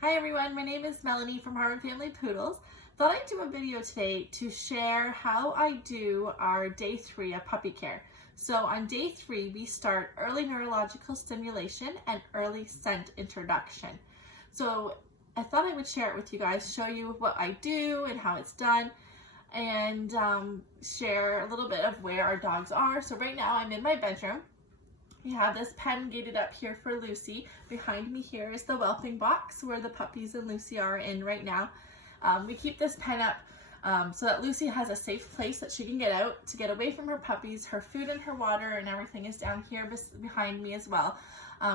Hi everyone, my name is Melanie from Harmon Family Poodles. Thought I'd do a video today to share how I do our day 3 of puppy care. So on day 3, we start early neurological stimulation and early scent introduction. So I thought I would share it with you guys, show you what I do and how it's done, and share a little bit of where our dogs are. So right now I'm in my bedroom. We have this pen gated up here for Lucy. Behind me here is the whelping box where the puppies and Lucy are in right now. We keep this pen up so that Lucy has a safe place that she can get out to get away from her puppies. Her food and her water and everything is down here behind me as well.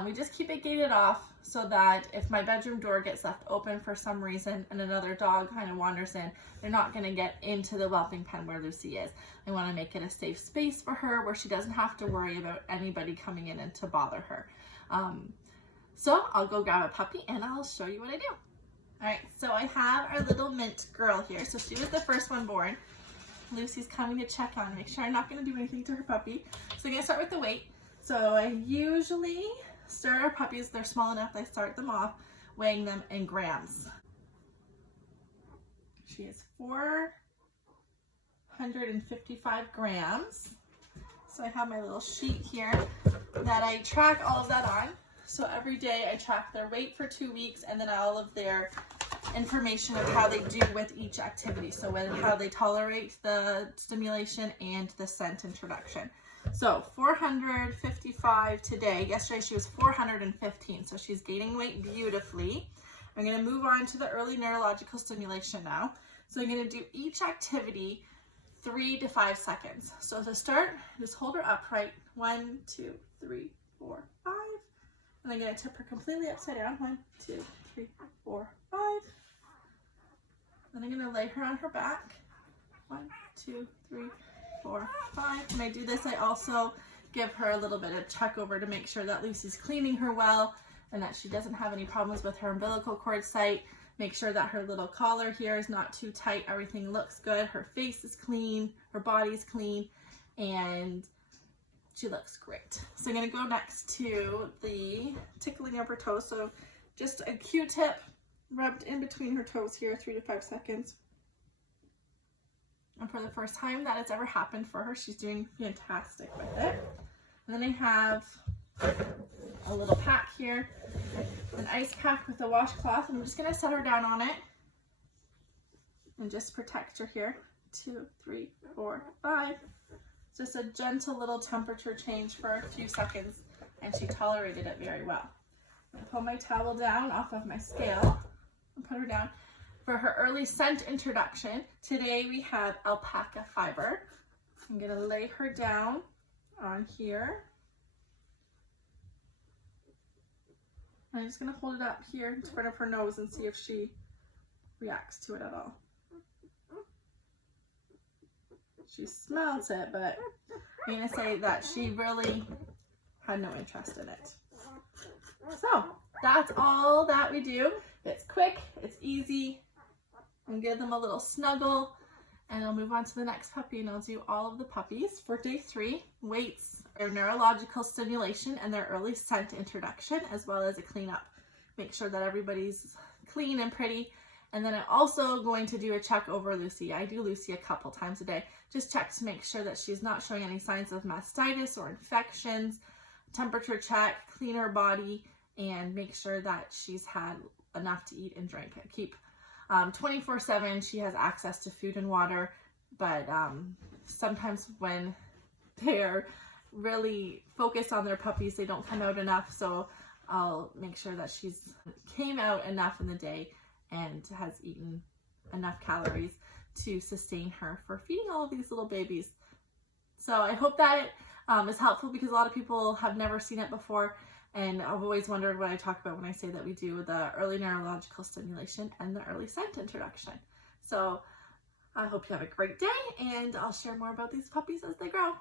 We just keep it gated off so that if my bedroom door gets left open for some reason and another dog kind of wanders in, they're not going to get into the whelping pen where Lucy is. I want to make it a safe space for her where she doesn't have to worry about anybody coming in and to bother her. So I'll go grab a puppy and I'll show you what I do. Alright, so I have our little Mint girl here. So she was the first one born. Lucy's coming to check on, make sure I'm not going to do anything to her puppy. So I'm going to start with the weight. So I usually start our puppies, they're small enough, I start them off weighing them in grams. She is 455 grams. So I have my little sheet here that I track all of that on. So every day I track their weight for 2 weeks and then all of their information of how they do with each activity. So how they tolerate the stimulation and the scent introduction. So 455 today. Yesterday she was 415, so she's gaining weight beautifully. I'm going to move on to the early neurological stimulation now. So I'm going to do each activity 3 to 5 seconds. So to start, just hold her upright. 1, 2, 3, 4, 5. And I'm going to tip her completely upside down. 1, 2, 3, 4, 5. Then I'm going to lay her on her back. 1, 2, 3, 4, 5. When I do this, I also give her a little bit of check over to make sure that Lucy's cleaning her well and that she doesn't have any problems with her umbilical cord site. Make sure that her little collar here is not too tight. Everything looks good. Her face is clean. Her body's clean. And she looks great. So I'm going to go next to the tickling of her toes. So just a Q-tip rubbed in between her toes here, 3 to 5 seconds. And for the first time that it's ever happened for her, she's doing fantastic with it. And then I have a little pack here, an ice pack with a washcloth. I'm just going to set her down on it and just protect her here. 2, 3, 4, 5. Just a gentle little temperature change for a few seconds, and she tolerated it very well. I'm going to pull my towel down off of my scale and put her down. For her early scent introduction, today we have alpaca fiber. I'm going to lay her down on here. I'm just going to hold it up here in front of her nose and see if she reacts to it at all. She smells it, but I'm going to say that she really had no interest in it. So that's all that we do. It's quick, it's easy. And give them a little snuggle, and I'll move on to the next puppy, and I'll do all of the puppies for day 3. Weights, their neurological stimulation, and their early scent introduction, as well as a cleanup. Make sure that everybody's clean and pretty. And then I'm also going to do a check over Lucy. I do Lucy a couple times a day. Just check to make sure that she's not showing any signs of mastitis or infections. Temperature check, clean her body, and make sure that she's had enough to eat and drink. I keep 24/7, she has access to food and water, but sometimes when they're really focused on their puppies, they don't come out enough, so I'll make sure that she's came out enough in the day and has eaten enough calories to sustain her for feeding all of these little babies. So I hope that is helpful, because a lot of people have never seen it before. And I've always wondered what I talk about when I say that we do the early neurological stimulation and the early scent introduction. So I hope you have a great day, and I'll share more about these puppies as they grow.